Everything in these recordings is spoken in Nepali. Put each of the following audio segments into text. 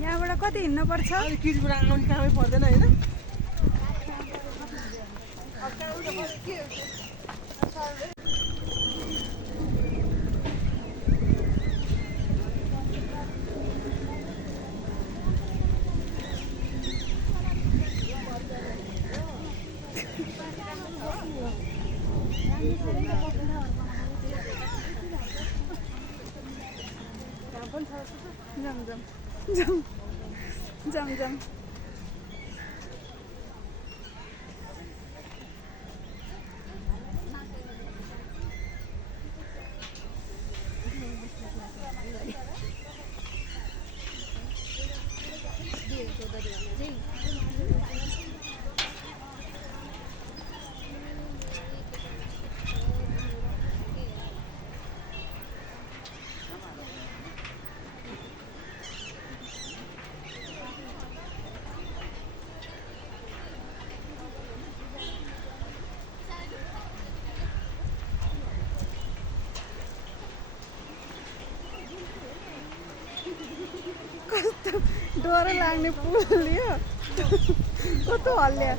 यहाँबाट कति हिँड्नु पर्छ? किजबाट आउने कामै पर्दैन हैन? जम डोर लाग्ने पुल यो कस्तो हल्ल्या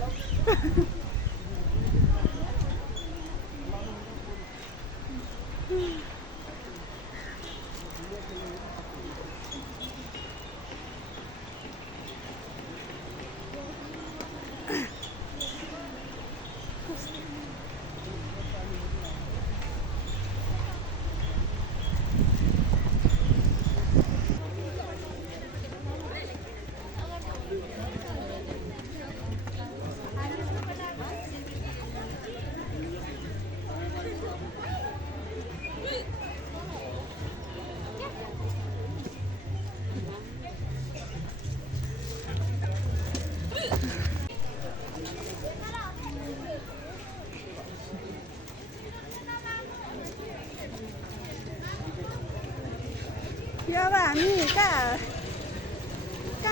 यो अब हामी कहाँ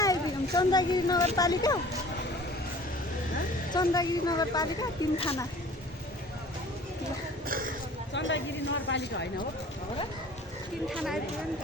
आइपुग्यौँ? चन्द्रगिरी नगरपालिका तिनखाना चन्द्रगिरी नगरपालिका होइन हो तिनखाना आइपुग्यो नि त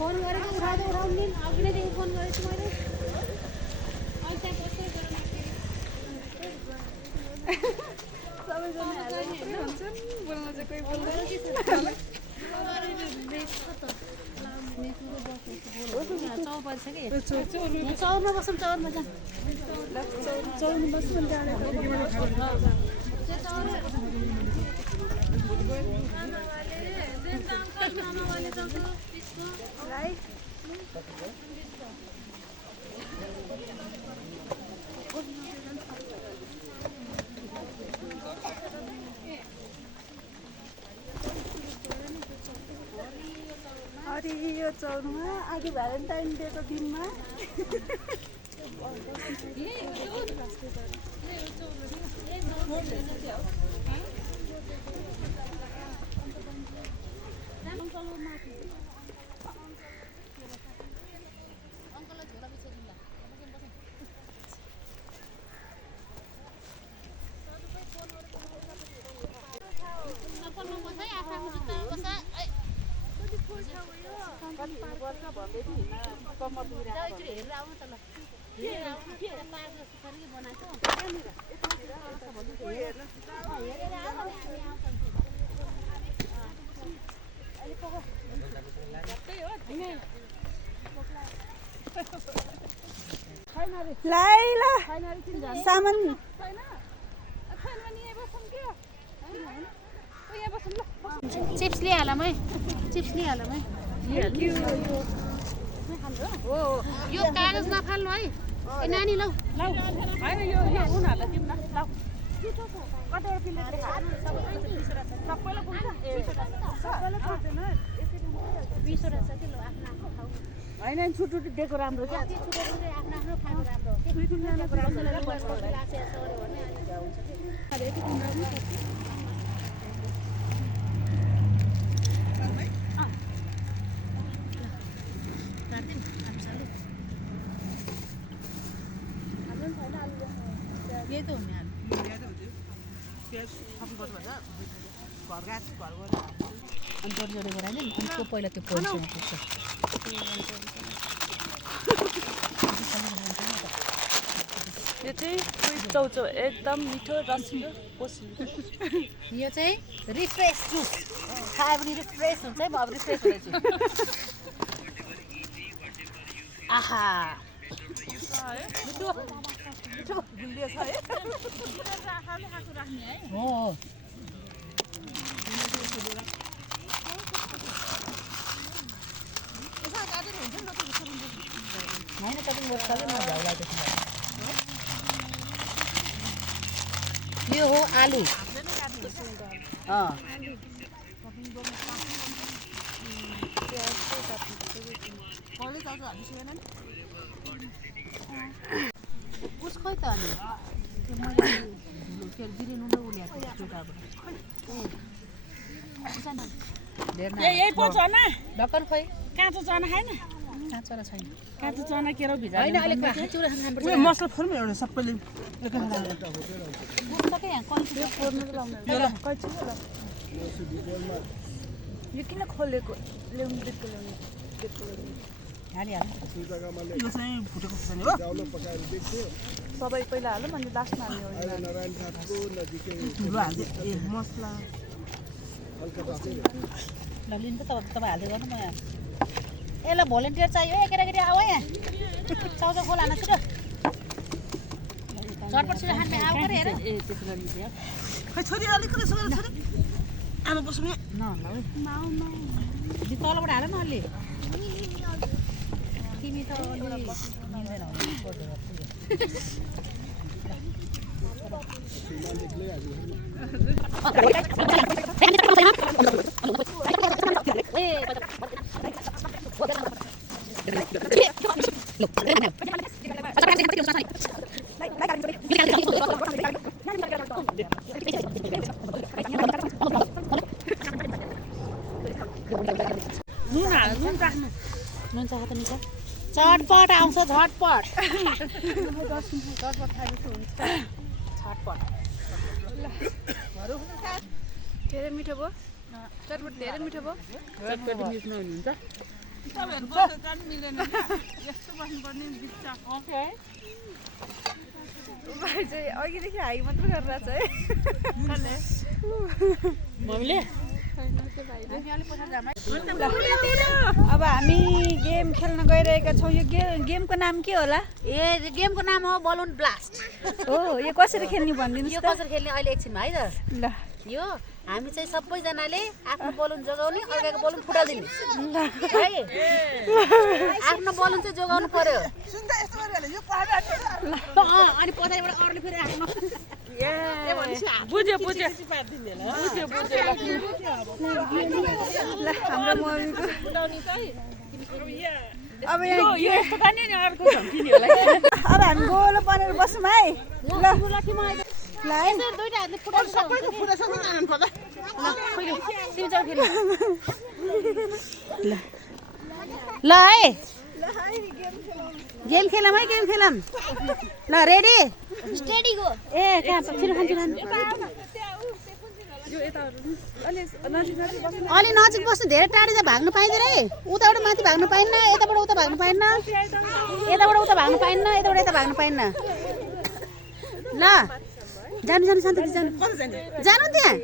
फोन गरेको उठाउँदै अघिनैदेखि फोन गरेको छु मैले सबैजना हुन्छन् बोल्न चाहिँ कोही बोल्दैन चौरमा बसौँ चौरमा जाउँ चौरमा बस्नु अरे यो चौरमा आज भ्यालेन्टाइन डेको दिनमा लाइला सामान चिप्स लिइहालौँ है चिप्स लिइहालौँ है यो कागज नफाल्नु है ए नानी लौ होइन यो उनीहरूलाई दिउँ न ल सबैलाई पुग्छ होइन छुट्टु दिएको राम्रो क्या यही त हुने अनि जोडी जोडी गराइदियो नि त्यो पहिला त्यो पोइन्टमा पुग्छ यो चाहिँ स्विट चाउचाउ एकदम मिठो रसिलो यो चाहिँ रिफ्रेस जुस खायो भने रिफ्रेस हुन्छ है म अब रिफ्रेस हुँदैछु आहा हो होइन कति वर्षले म झाउलाई यो हो आलु उस खै त अनि त्यो मैले गिरिनु नै उल्याएको यही पो चना ढक्कन खोइ काँचो चना खाएन काँचो र छैन काँचो चना केरो भिजा होइन अलिक चिउरा खानुपर्छ मसला फोर्नु एउटा सबैले यो किन खोलेको ल्याउनु हालिहाल्नु यो चाहिँ फुटेको खुर्सानी हो सबै पहिला हालौँ अनि लास्टमा हाल्ने ठुलो हाल्दै ए मसला ल लिनु त तपाईँ हाल्दै गर्नु म यहाँ ए ल भोलिन्टियर चाहियो है केटाकेटी आऊ यहाँ चाउचाउ खोला हाल्न छिटो झटपट छिटो खाने आऊ गरे हेर ए त्यसो गरी खै छोरी अलिकति यसो गरेर छोरी आमा बस्नु यहाँ न ल तलबाट हाल न अलि तिमी त मिल्दैन नुन हाल नुन राख्नु नुन चाह त निका झटपट आउँछ झटपट झटपट धेरै मिठो भयो चटपट धेरै मिठो भयो चटपटी मिस नहुनुहुन्छ भाइ चाहिँ अघिदेखि हाई मात्र गरिरहेछ है मम्मीले अब हामी गेम खेल्न गइरहेका छौँ यो गेमको नाम के होला ए गेमको नाम हो बलुन ब्लास्ट हो यो कसरी खेल्ने भनिदिनुहोस् यो त कसरी खेल्ने अहिले एकछिनमा है त ल यो हामी चाहिँ सबैजनाले आफ्नो बलुन जोगाउने अर्काको बलुन फुटाइदिने है आफ्नो बलुन चाहिँ जोगाउनु पर्यो अनि पछाडिबाट अरूले फेरि आफ्नो बुझ्यो बुझ्यो ल हाम्रो मम्मीको अब यो यस्तो पनि नि अर्को झम्किने होला अब हामी गोलो बनेर बसौँ है ल ल है दुईटा हातले फुटाउनु सबैको फुटासँग आउनु पर्दा तिमी जाऊ खेल्नु ल है गेम खेलौँ है गेम खेलौँ ल रेडी स्टेडी गो ए कहाँ छिटो खान्छ यो अलि नजिक बस्नु धेरै टाढी चाहिँ भाग्नु पाइँदैन है उताबाट माथि भाग्नु पाइन्न यताबाट उता भाग्नु पाइन्न यताबाट उता भाग्नु पाइन्न यताबाट यता भाग्नु पाइन्न ल जानु जानु शान्ति जानु जानु त्यहाँ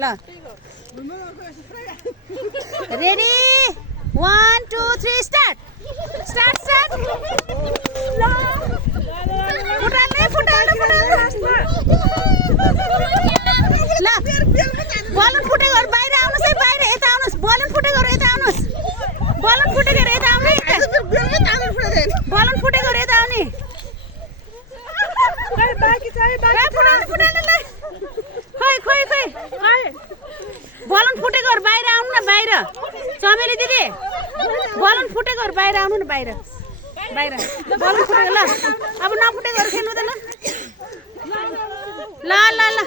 ल रेडी 1 2 3 स्टार्ट स्टार्ट स्टार्ट ल फुटाल्ने फुटाल्ने ल बलुन फुटेको बाहिर आउनुहोस् है बाहिर यता आउनुहोस् बलुन फुटेको यता आउनुहोस् बलुन फुटेको यता आउने बलुन फुटेको यता आउने खोइ खोइ खोइ बलुन फुटेको बाहिर आउनु न बाहिर चमेली दिदी बलुन फुटेको बाहिर आउनु न बाहिर बाहिर बलुन फुटेको ल अब नफुटेको खेल्नु हुँदैन ल ल ल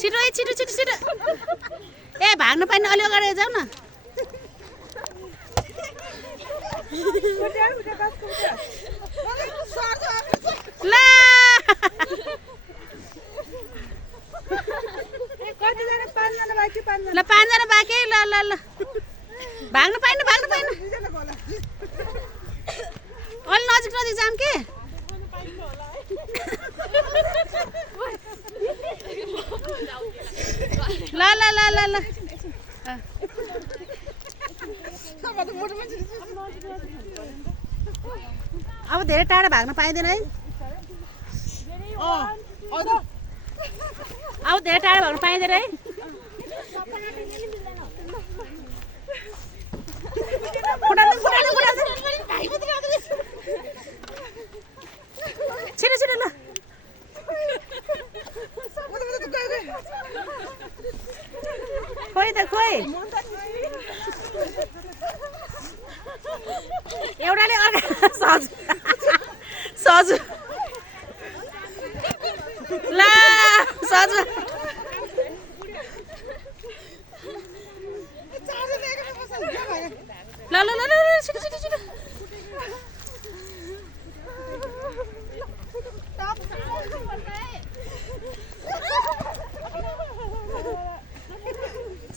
छिटो है छिटो छिटो छिटो ए भाग्नु पाइने अलि अगाडि जाऊ न ल ल 5 जना बाँकी ल ल ल भाग्नु पाइन्न अलि नजिक नजिक जाम के ल ल ल ल ल अब धेरै टाढा भाग्न पाइँदैन है अब धेरै टाढा भाग्न पाइँदैन है छिटो छिटो ल खोइ त खोइ एउटाले सजु सजु ल सजु ल ल ल छिटो छिटो छिटो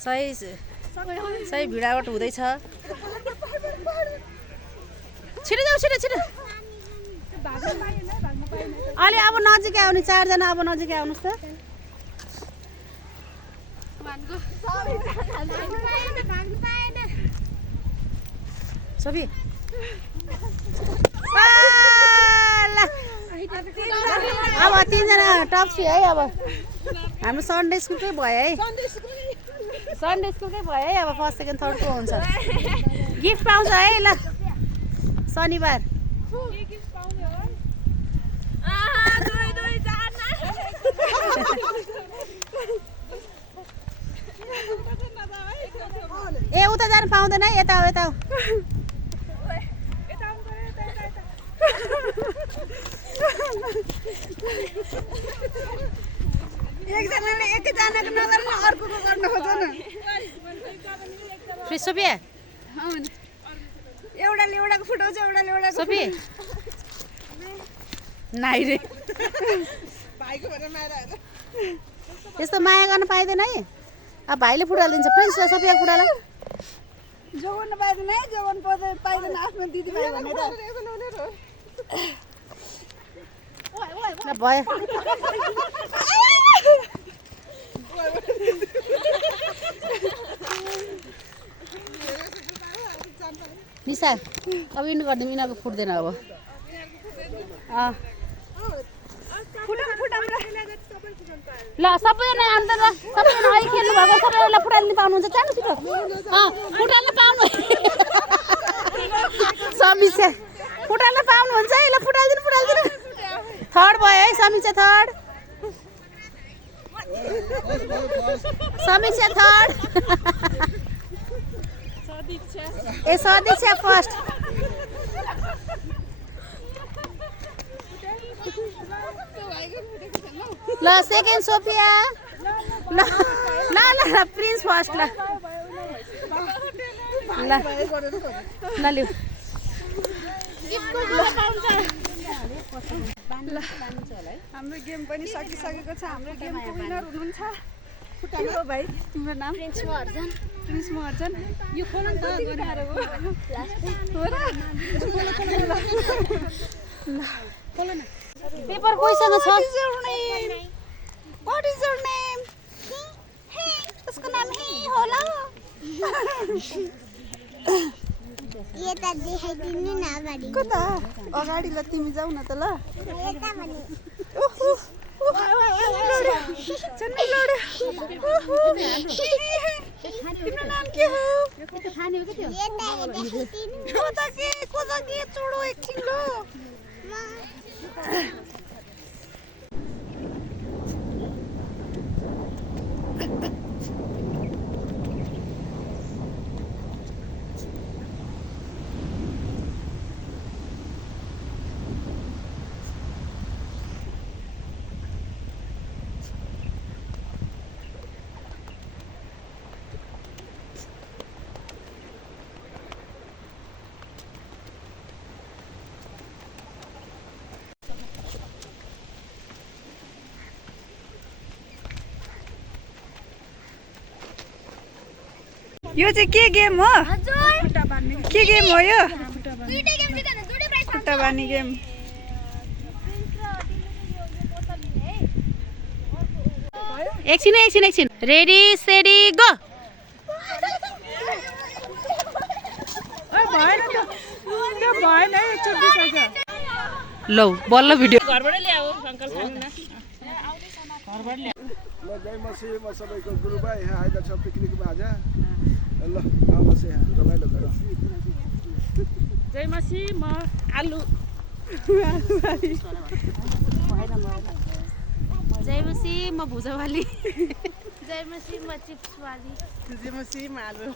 सही सही भिडावट हुँदैछ छिटो जाऊ छिटो छिटो अलि अब नजिकै आउने 4 जना अब नजिकै आउनुहोस् त सोफी अब 3 जना टप्सी है अब हाम्रो सन्डे स्कुलकै भयो है सन्डे स्कुलकै भयो है अब फर्स्ट सेकेन्ड थर्डको हुन्छ गिफ्ट पाउँछ है ल शनिबार ए उता जानु पाउँदैन है यता हो यता हो एकजनाले एकजनाको नगर्नु अर्कोको गर्न खोज्छ न सोफिया एउटाले एउटाको फुटाउँछ एउटाले एउटाको सोफी नाइ रे भाइको भनेर माया यस्तो माया गर्न पाइँदैन है अब भाइले फुटालिदिन्छ प्लिज सोफिया फुटाला जोगाउन पाइँदैन है जोगाउन पाइँदैन आफ्नो दिदी भाइ भनेर भयो निशा अब यिनीहरू गरिदिउँ यिनीहरूको फुट्दैन अब ल सबैजना अन्त ल सबैजना अहिले खेल्नु भएको सबैलाई फुटाल्नु पाउनुहुन्छ चाँडो छिटो फुटाल्न पाउनु समीक्षा फुटाल्न पाउनुहुन्छ है ल फुटालिदिनु फुटालिदिनु थर्ड भयो है समीक्षा थर्ड समीक्षा थर्ड ए सदीक्षा फर्स्ट ल सेकेन्ड सोफिया ल ल ल प्रिन्स फर्स्ट ल ल ल लिऊ हाम्रो गेम पनि सकिसकेको छ हाम्रो गेमको विनर हुनुहुन्छ हो भाइ तिम्रो नाम प्रिन्स महर्जन यो खोल नि त हो र पेपर कोइसँग छ What is your name? He. उसको नाम he होला ये त देखाइदिनु न अगाडि कता अगाडि ल तिमी जाऊ न त ल यता भने चन्नै लड्यो तिम्रो नाम के हो खाने हो के त्यो यता देखाइदिनु कोता के चोडो एकछिन ल यो चाहिँ के गेम हो के गेम हो यो खुट्टा बानी गेम एकछिन रेडी सेडी गो लौ बल्ल भिडियो घरबाट ल्याऊ अंकल खानु न घरबाट ल्याऊ ल जय मसी म सबैको गुरुबा यहाँ आएका छ पिकनिकमा आज ल आउनुहोस् यहाँ रमाइलो गरौँ जय मसी म आलु जय मसी म भुजावाली जय मसी म चिप्स वाली जय मसी म आलु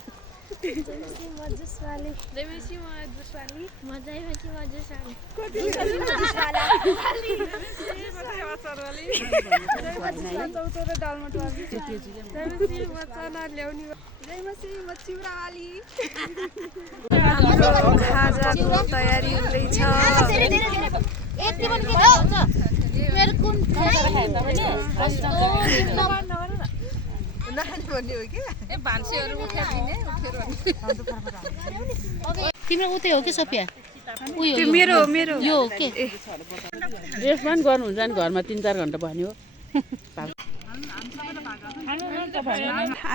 जय मसी म जुस वाली जय मसी म जुस वाली म जय मसी म जुस वाली खाजाको तयारी हुँदैछ यति पनि के हुन्छ मेरो कुन नखाने भन्ने हो कि ए भान्सेहरू उठाइदिने तिम्रो उतै हो कि सोफिया उयो त्यो मेरो यो हो के रेस्टमा पनि गर्नुहुन्छ नि घरमा 3-4 घन्टा भन्यो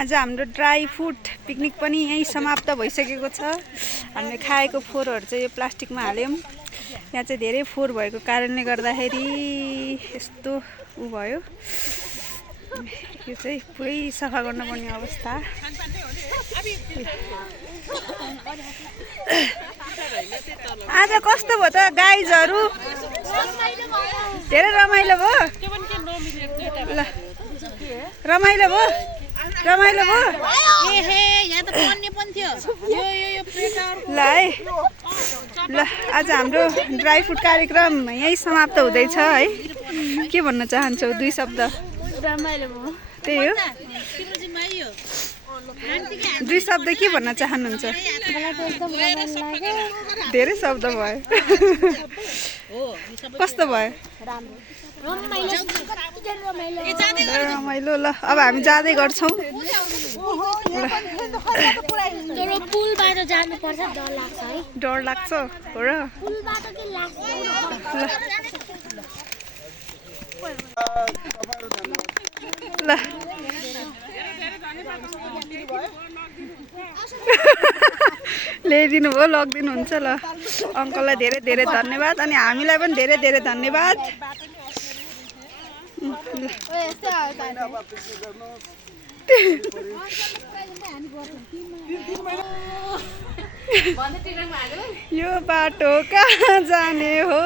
आज हाम्रो ड्राई फ्रुट पिकनिक पनि यहीँ समाप्त भइसकेको छ हामीले खाएको फोहोरहरू चाहिँ यो प्लास्टिकमा हाल्यौँ यहाँ चाहिँ धेरै फोहोर भएको कारणले गर्दाखेरि यस्तो उ भयो यो चाहिँ पुरै सफा गर्नुपर्ने अवस्था आज कस्तो भयो त गाइजहरू धेरै रमाइलो भयो ल रमाइलो भयो ए हे यहाँ त पन्ने पनि थियो यो ल है ल आज हाम्रो ड्राई फ्रुट कार्यक्रम यहीँ समाप्त हुँदैछ है के भन्न चाहन्छौ 2 शब्द रमाइलो भयो त्यही हो 2 शब्द के भन्न चाहनुहुन्छ मलाई त एकदम रमाइलो लाग्यो धेरै शब्द भयो कस्तो भयो रमाइलो रमाइलो ल अब हामी जाँदै गर्छौँ तर पुलबाट जानुपर्छ डर लाग्छ है डर लाग्छ हो र पुलबाट के लाग्छ ल ल्याइदिनु भयो लगिदिनुहुन्छ ल अङ्कललाई धेरै धेरै धन्यवाद अनि हामीलाई पनि धेरै धेरै धन्यवाद यो बाटो कहाँ जाने हो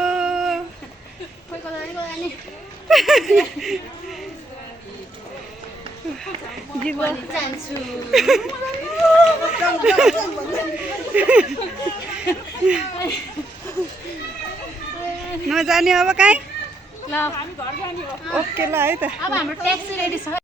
नजाने अब कहीँ ल ओके ल है त अब हाम्रो ट्याक्सी रेडी छ